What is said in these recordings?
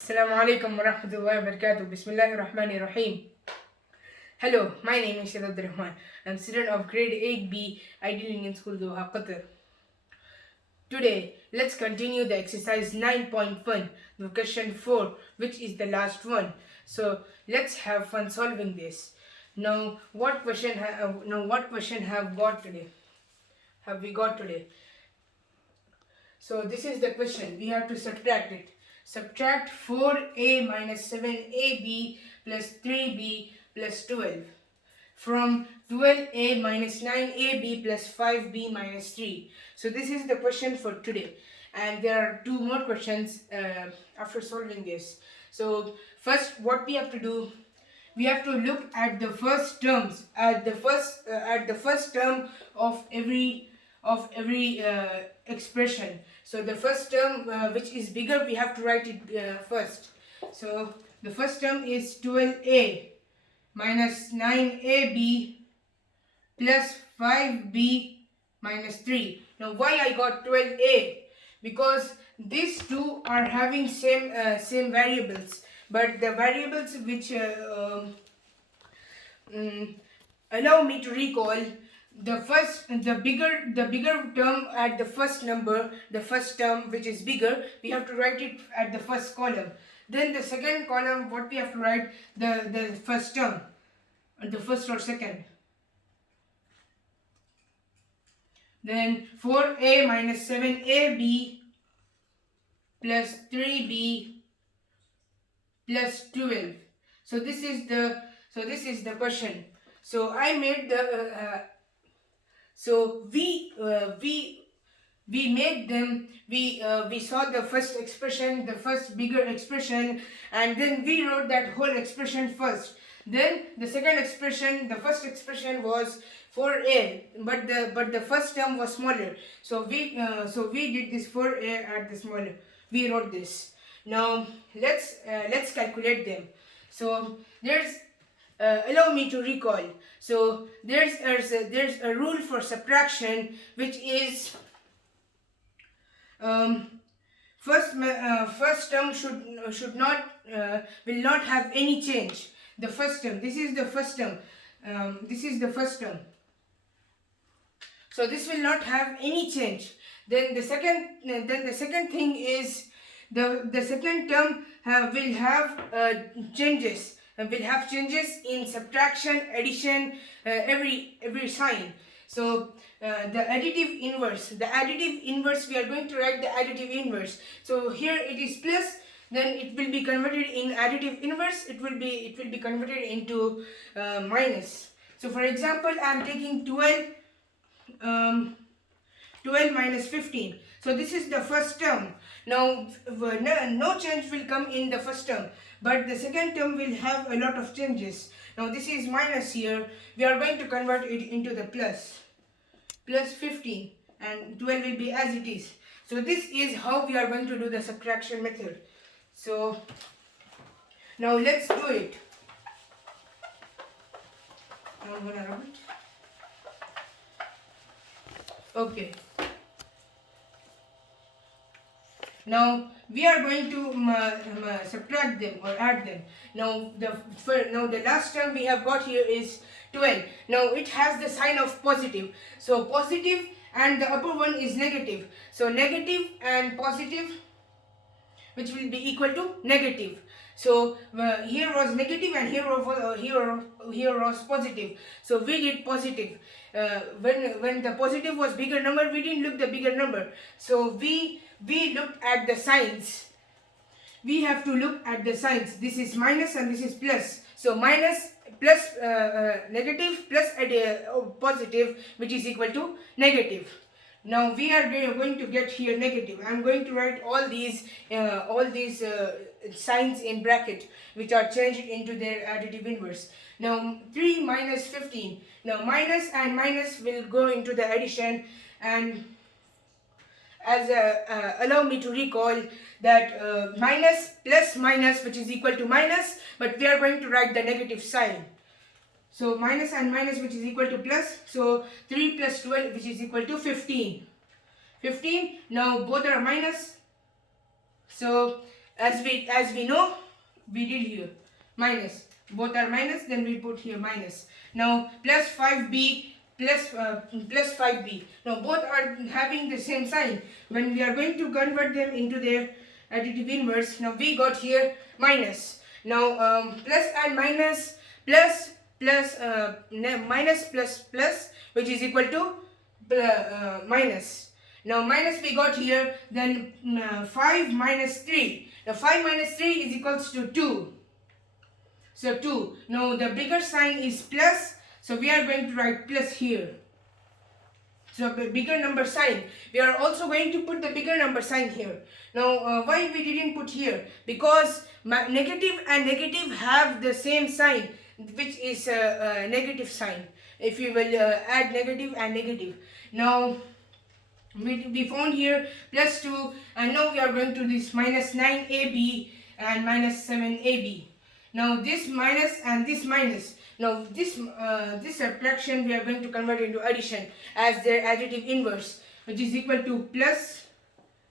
Assalamu alaikum wa rahmatullahi wa barakatuh. Bismillahir Rahmanir Rahim. Hello, my name is Syed. I'm student of grade 8B, Ideal Indian School, Doha, Qatar. Today, let's continue the exercise 9.1, the question 4, which is the last one. So, let's have fun solving this. Now, what question have got today? Have we got today? So this is the question. We have to subtract it. Subtract 4a minus 7ab plus 3b plus 12 from 12a minus 9ab plus 5b minus 3. So this is the question for today. And there are two more questions after solving this. So first, what we have to do, we have to look at the first terms, at the first term of every expression. So the first term which is bigger, we have to write it first. So the first term is 12a minus 9ab plus 5b minus 3. Now why I got 12a? Because these two are having same variables, but the variables which allow me to recall the bigger term at the first number, the first term which is bigger, we have to write it at the first column. Then the second column, what we have to write, the first term, the first or second. Then 4a minus 7ab plus 3b plus 12. So this is the question. So I made the so we made them, we saw the first expression, the first bigger expression, and then we wrote that whole expression first. Then the second expression, the first expression was 4a, but the first term was smaller. So we did this 4a at the smaller. We wrote this. Now let's calculate them. So there's allow me to recall. So there's a rule for subtraction, which is first term should not will not have any change. The first term. This is the first term. This is the first term. So this will not have any change. Then the second thing is the second term will have changes. Will have changes in subtraction, addition, every sign. So the additive inverse, we are going to write the additive inverse. So here it is plus, then it will be converted in additive inverse, it will be converted into minus. So for example, I am taking 12 minus 15. So this is the first term. Now no change will come in the first term, but the second term will have a lot of changes. Now this is minus here, we are going to convert it into the plus 15, and 12 will be as it is. So this is how we are going to do the subtraction method. So now let's do it. I'm gonna rub it. Okay. Now we are going to subtract them or add them. Now the last term we have got here is 12. Now it has the sign of positive. So positive, and the upper one is negative. So negative and positive, which will be equal to negative. So here was negative and here was positive. So we did positive. When the positive was bigger number, we didn't look the bigger number. So we looked at the signs. We have to look at the signs. This is minus and this is plus. So minus plus negative plus positive, which is equal to negative. Now we are going to get here negative. I am going to write all these signs in bracket, which are changed into their additive inverse. Now 3 minus 15. Now minus and minus will go into the addition, and as allow me to recall that minus plus minus, which is equal to minus, but we are going to write the negative sign. So minus and minus, which is equal to plus. So 3 plus 12, which is equal to 15. 15. Now both are minus. So as we know, we did here minus, both are minus, then we put here minus. Now plus 5b plus 5b, now both are having the same sign. When we are going to convert them into their additive inverse, now we got here minus. Now plus and minus, plus minus plus plus, which is equal to minus. Now minus we got here, then 5 minus 3. Now 5 minus 3 is equals to 2. So 2. Now the bigger sign is plus, so we are going to write plus here. So the bigger number sign. We are also going to put the bigger number sign here. Now why we didn't put here? Because negative and negative have the same sign, which is a negative sign. If you will add negative and negative. Now we found here plus 2, and now we are going to this minus 9ab and minus 7ab. Now this minus and this minus. Now this subtraction we are going to convert into addition as their additive inverse, which is equal to plus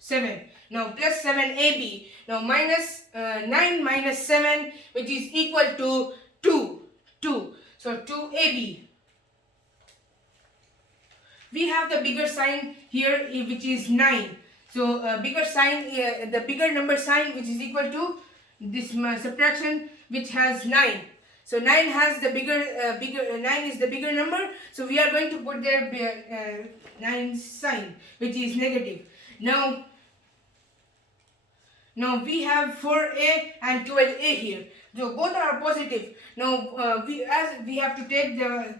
7. Now plus 7ab. Now minus 9 minus 7, which is equal to 2. So 2ab. We have the bigger sign here, which is 9. So bigger sign, the bigger number sign, which is equal to this subtraction, which has 9. So 9 has the bigger 9 is the bigger number. So we are going to put their 9 sign, which is negative. Now we have 4a and 12a here. So both are positive. Now we have to take the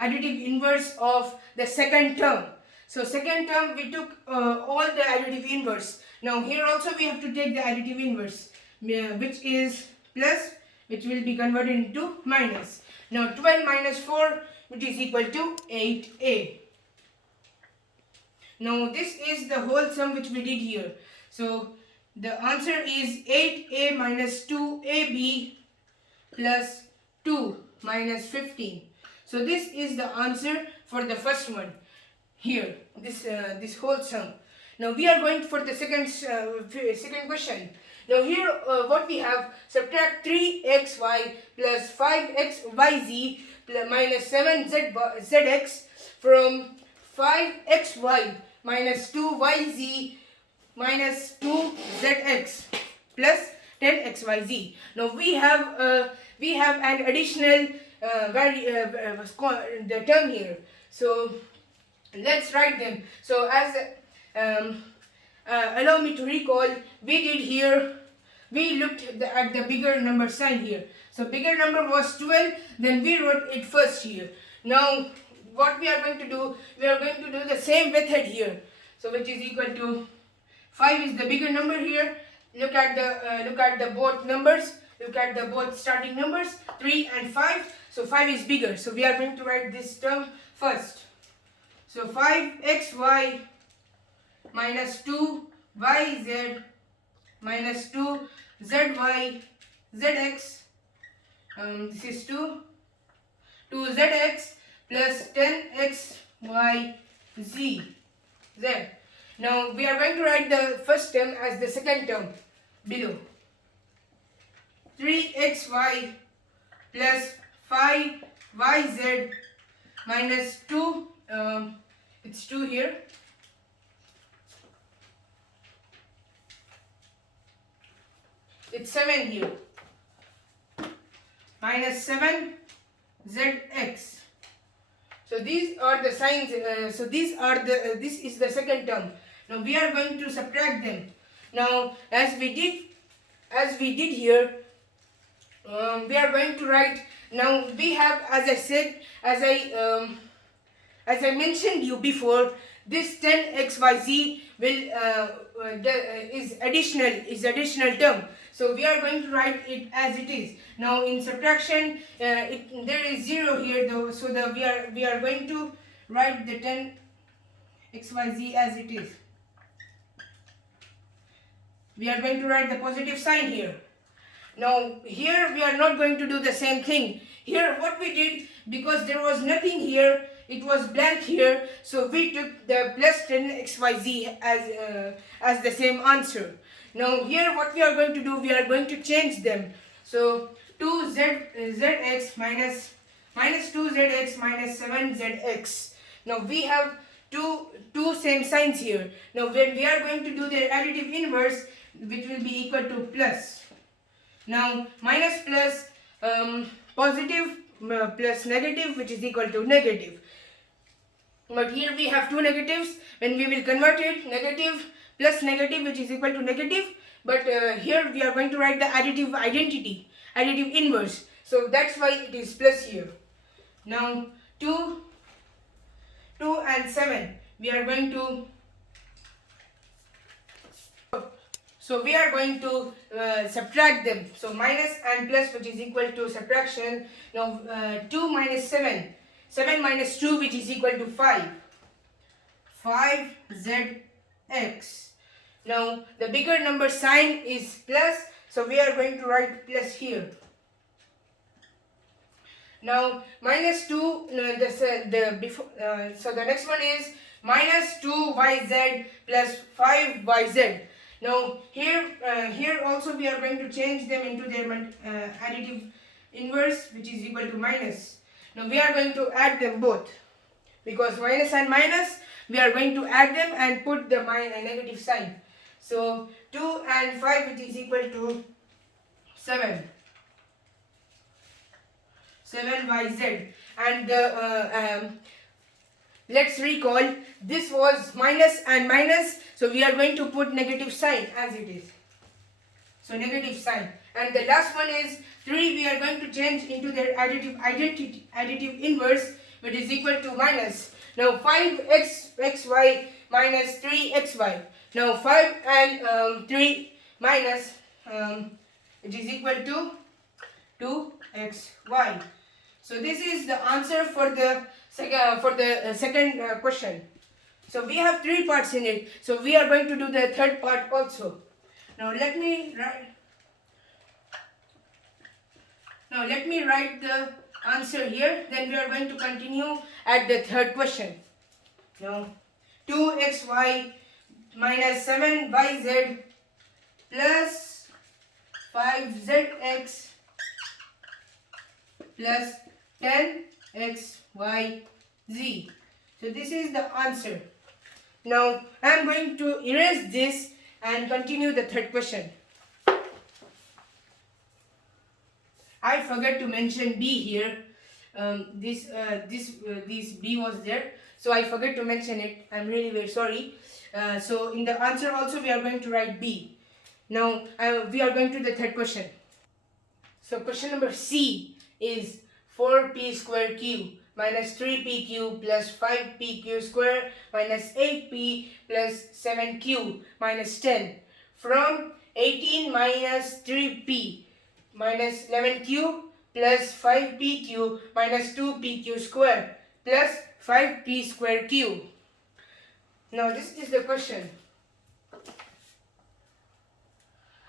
additive inverse of the second term. So second term we took all the additive inverse. Now here also we have to take the additive inverse, which is plus, which will be converted into minus. Now 12 minus 4, which is equal to 8a. Now this is the whole sum which we did here. So the answer is 8a minus 2ab plus 2 minus 15. So this is the answer for the first one here, this whole sum. Now we are going for the second question. Now here what we have, subtract 3xy plus 5xyz minus 7zx from 5xy minus 2yz minus 2zx plus 10xyz. Now we have an additional the term here. So let's write them. So as allow me to recall, we did here, we looked at the bigger number sign here. So bigger number was 12, then we wrote it first here. Now what we are going to do, we are going to do the same method here. So which is equal to 5 is the bigger number here. Look at the both numbers. Look at the both starting numbers, 3 and 5. So 5 is bigger. So we are going to write this term first. So 5xy minus 2yz minus 2zy zx. This is 2zx plus 10xyz z. Now we are going to write the first term as the second term below. 3xy plus 5yz minus 2, it's 2 here, it's 7 here, minus 7zx. So these are the signs, this is the second term. Now we are going to subtract them. Now as we did here, we are going to write, now we have, as I mentioned you before, this 10xyz will is additional term. So we are going to write it as it is. Now in subtraction, there is 0 here though, so we are going to write the 10xyz as it is. We are going to write the positive sign here. Now here we are not going to do the same thing. Here what we did, because there was nothing here, it was blank here, so we took the plus 10xyz as the same answer. Now here what we are going to do, we are going to change them. So 2zx minus 2zx minus 7zx. Now we have two same signs here. Now when we are going to do their additive inverse, which will be equal to plus. Now minus plus positive plus negative, which is equal to negative. But here we have two negatives. When we will convert it, negative plus negative, which is equal to negative. But here we are going to write the additive identity, additive inverse. So that's why it is plus here. Now 2 and 7, we are going to subtract them. So minus and plus, which is equal to subtraction. Now 2 minus 7, 7 minus 2, which is equal to 5. 5zx. Now the bigger number sign is plus, so we are going to write plus here. Now minus 2, so the next one is minus 2yz plus 5yz. Now here also we are going to change them into their additive inverse, which is equal to minus. Now we are going to add them both, because minus and minus, we are going to add them and put the negative sign. So 2 and 5, which is equal to 7. 7yz. And let's recall, this was minus and minus, so we are going to put negative sign as it is. So negative sign. And the last one is 3, we are going to change into their additive inverse, which is equal to minus. Now 5xy minus 3xy. Now 5 and 3 minus, it is equal to 2xy. So this is the answer for the second question. So we have 3 parts in it. So we are going to do the third part also. Now let me write the answer here. Then we are going to continue at the third question. Now 2xy minus 7yz plus 5zx plus 10xyz. So this is the answer. Now I am going to erase this and continue the third question. I forgot to mention b here. This b was there, so I forgot to mention it. I'm really very sorry. So in the answer also we are going to write b. Now we are going to the third question. So question number C is 4p square q minus 3pq plus 5pq square minus 8p plus 7q minus 10 from 18 minus 3p minus 11q plus 5pq minus 2pq square plus 5p square q. Now this is the question.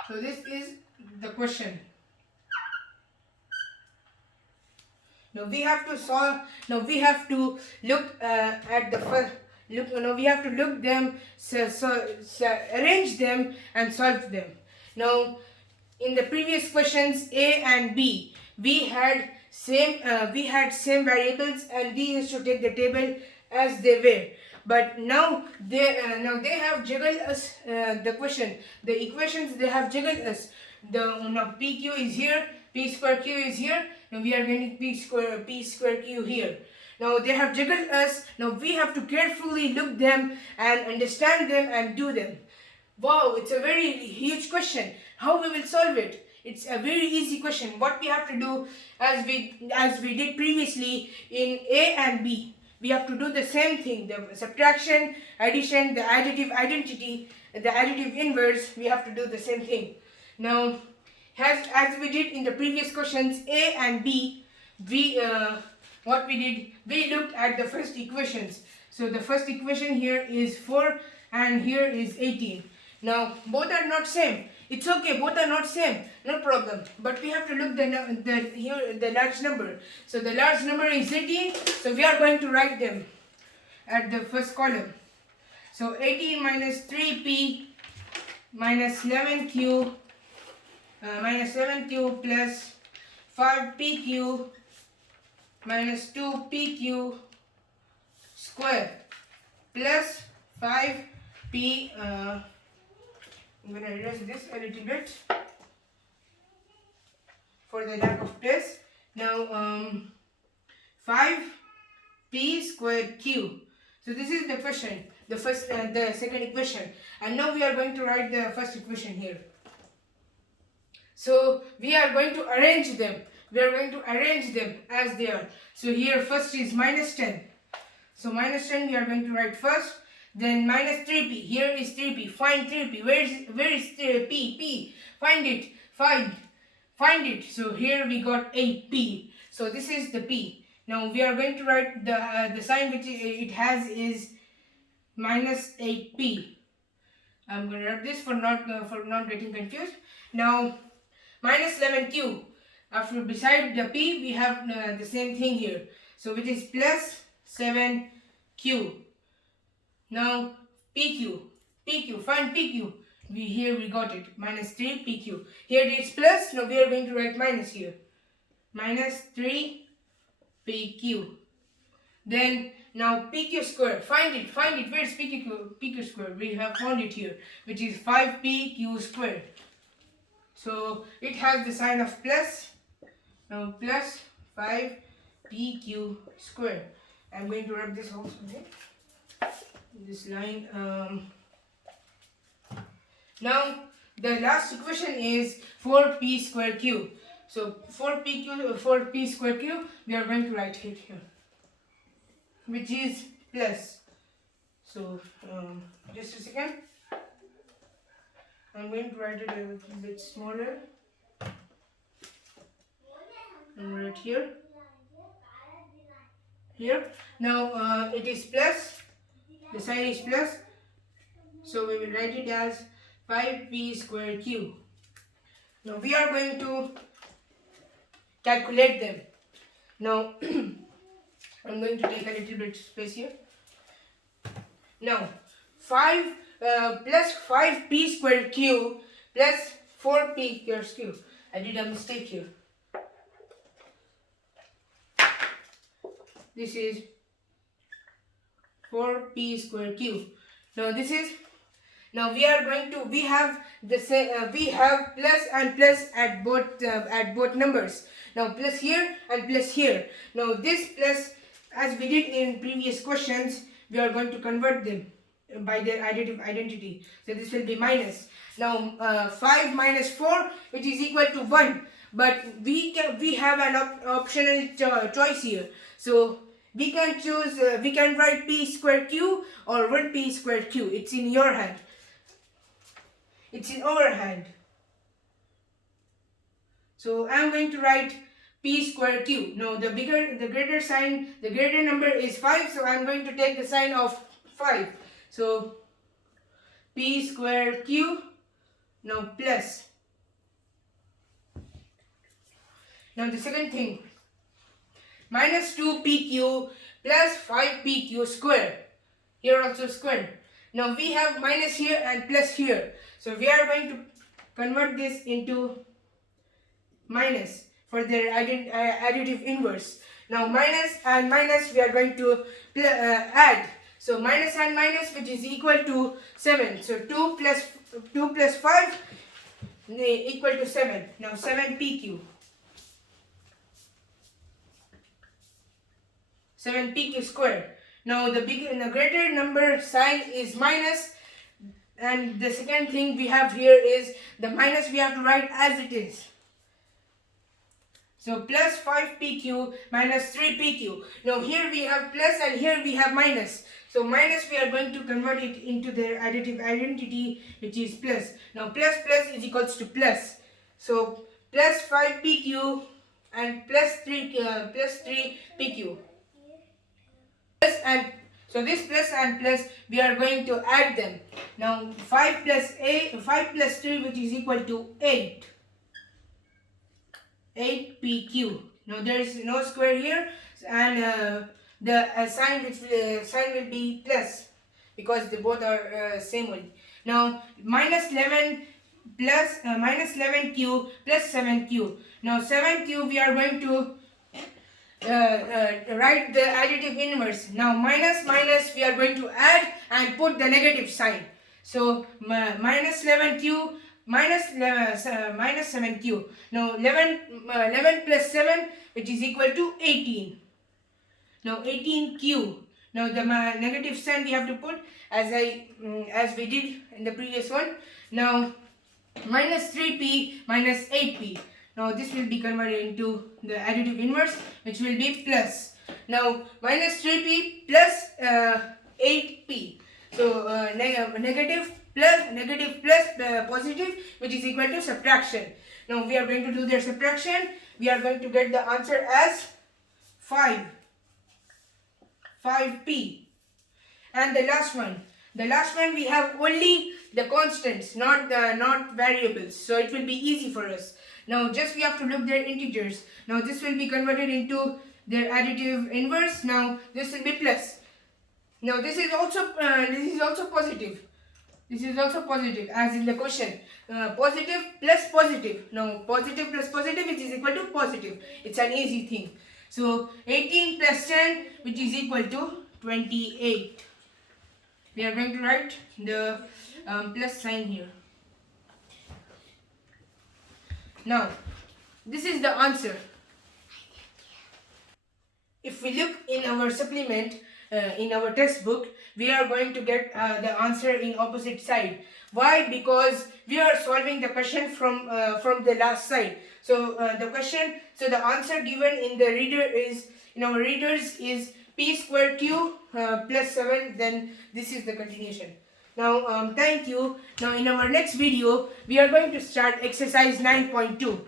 So this is the question. Now we have to solve. Now we have to look at the first. Now we have to look them, arrange them and solve them. Now in the previous questions A and B, we had same variables and we used to take the table as they were. But now they have juggled us the equations. They have juggled us. Now PQ is here, P square Q is here. Now we are getting P square Q here. Now they have juggled us. Now we have to carefully look them and understand them and do them. Wow, it's a very huge question. How we will solve it? It's a very easy question. What we have to do, as we did previously in A and B, we have to do the same thing. The subtraction, addition, the additive identity, the additive inverse, we have to do the same thing. Now, as we did in the previous questions A and B, we looked at the first equations. So the first equation here is 4 and here is 18. Now both are not same. It's okay, both are not same, no problem. But we have to look the large number. So the large number is 18. So we are going to write them at the first column. So 18 minus 3p minus 11q plus 5pq minus 2pq square plus 5p. I'm going to erase this a little bit for the lack of place. Now 5p squared q. So this is the question, the second equation, and now we are going to write the first equation here. So we are going to arrange them. We are going to arrange them as they are. So here first is minus 10. So minus 10 we are going to write first. Then minus 3p. Here is 3p. Find 3p. Where is p? P. Find it. Find it. So here we got 8p. So this is the p. Now we are going to write the sign which it has is minus 8p. I'm going to write this for not getting confused. Now minus 11q. After beside the p we have the same thing here. So which is plus 7q. Now pq. Find pq. Here we got it. Minus 3 pq. Here it is plus. Now we are going to write minus here. Minus 3 pq. Then now pq square. Find it. Where is pq square? We have found it here, which is 5pq square. So it has the sign of plus. Now plus 5pq square. I'm going to write this also here. This line. Now the last equation is 4p square q. So 4p square q we are going to write it here, which is plus. So just a second. I'm going to write it a little bit smaller. And right here. Now it is plus. The sign is plus. So we will write it as 5p square q. Now we are going to calculate them. Now I'm going to take a little bit space here. Now 5 plus 5p square q plus 4p square q. I did a mistake here. This is 4p square q. Now this is. Now we are going to. We have the same. We have plus and plus at both numbers. Now plus here and plus here. Now this plus, as we did in previous questions, we are going to convert them by their additive identity. So this will be minus. Now 5 minus 4, which is equal to 1. But we have an optional choice here. So we can choose. We can write p square q or 1p square q. It's in your hand. It's in our hand. So I'm going to write p square q. Now the greater number is 5. So I'm going to take the sign of 5. So p square q. Now plus. Now the second thing. Minus 2pq plus 5pq square. Here also square. Now we have minus here and plus here. So we are going to convert this into minus for their additive inverse. Now minus and minus we are going to add. So minus and minus, which is equal to 7. So 2 plus 5 equal to 7. Now 7pq. 7pq square. Now the greater number sign is minus, and the second thing we have here is the minus we have to write as it is. So plus 5pq minus 3pq. Now here we have plus and here we have minus. So minus we are going to convert it into their additive identity, which is plus. Now plus is equals to plus. So plus 5pq and plus 3pq. And so this plus and plus we are going to add them. Now 5 plus 3, which is equal to 8. 8pq. Now there is no square here, and the sign will be plus because they both are same one. Now minus 11 plus minus 11q plus 7q. Now 7q we are going to write the additive inverse. Now minus minus we are going to add and put the negative sign. So minus 11q minus 7q. Now 11 plus 7, which is equal to 18. Now 18q. Now the negative sign we have to put as we did in the previous one. Now minus 3p minus 8p. Now this will be converted into the additive inverse, which will be plus. Now minus 3p plus 8p. So negative plus positive, which is equal to subtraction. Now we are going to do their subtraction. We are going to get the answer as 5p. And the last one we have only the constants, not variables, so it will be easy for us. Now just we have to look their integers. Now this will be converted into their additive inverse. Now this will be plus. Now this is also positive. This is also positive as in the question. Positive plus positive. Now positive plus positive, which is equal to positive. It's an easy thing. So 18 plus 10, which is equal to 28. We are going to write the plus sign here. Now this is the answer. If we look in our supplement, in our textbook, we are going to get the answer in opposite side. Why? Because we are solving the question from the last side. So the answer given in the reader is, in our readers, is p square q plus 7. Then this is the continuation. Now thank you. Now in our next video we are going to start exercise 9.2,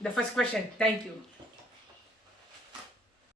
the first question. Thank you.